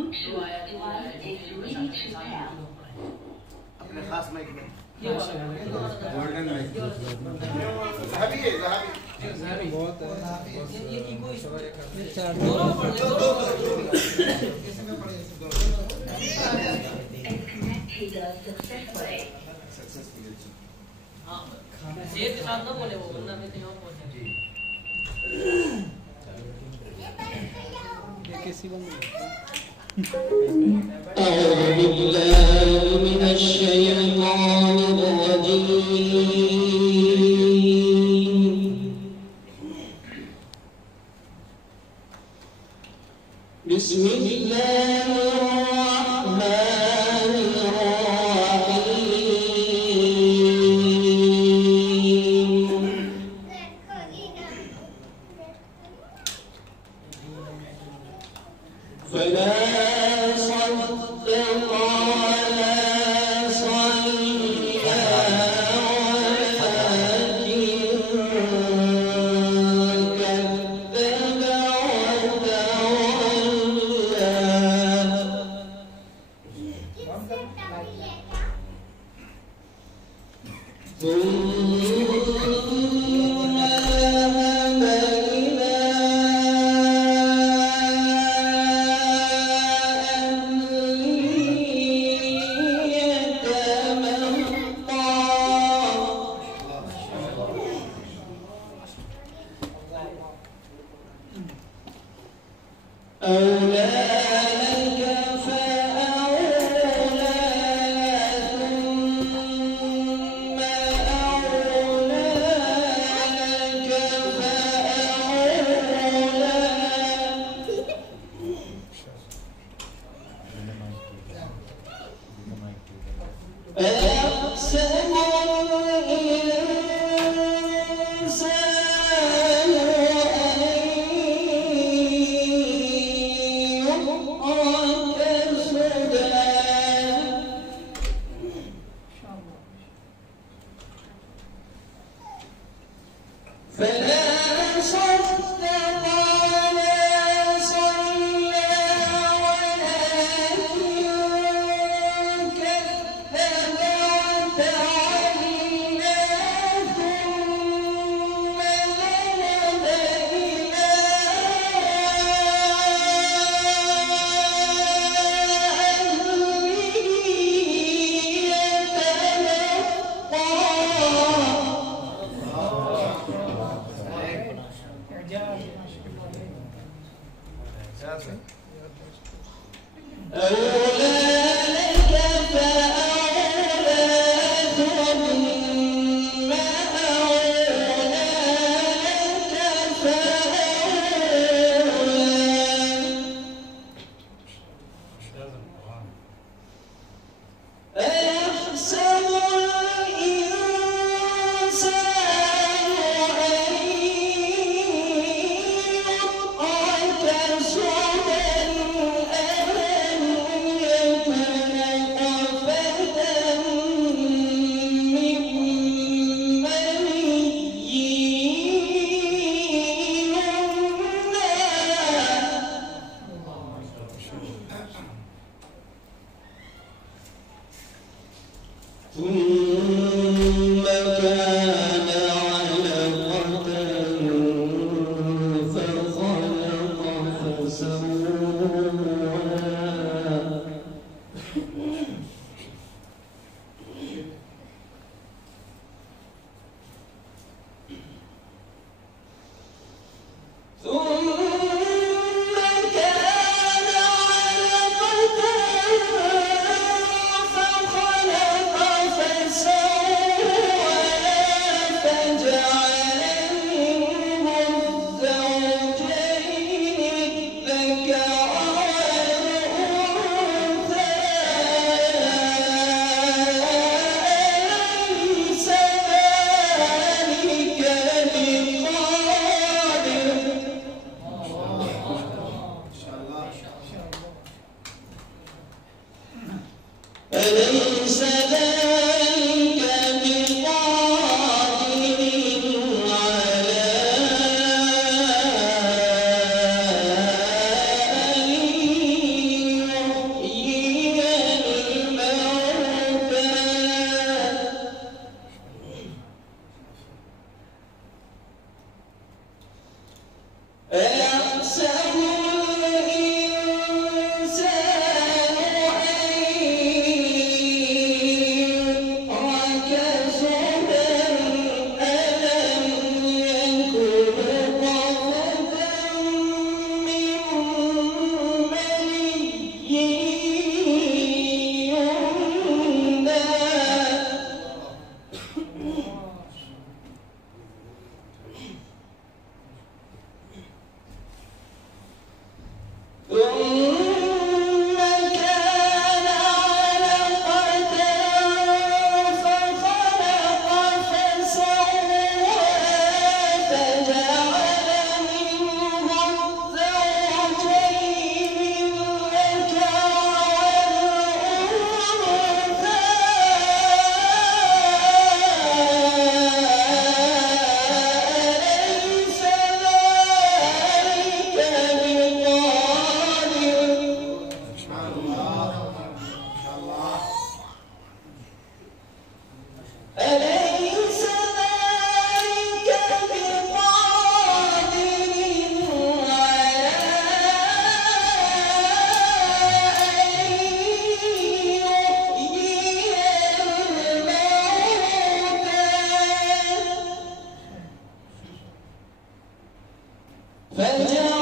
Bluetooth device is ready to pair. अपने खास माइक में गोल्डन माइक ज़हाबी है ज़हाबी बहुत है ये इको चार दो Successfully. हाँ शेर के साथ ना बोले वो वरना मैं कहीं और बोल किसी बंद أعوذ بالله من الشيطان الرجيم بسم الله الرحمن الرحيم فلا صدق ولا صلى ولكن كذب ثم ذهب إلى أولى لك فأولى ثم أولى لك فأولى أيحسب الإنسان فلا صدق ولا صلى ولكن كذب وتولى ثم ذهب إلى أولى لك فأولى ثم أولى لك فأولى أيحسب الإنسان أن يترك سدى ألم فجعل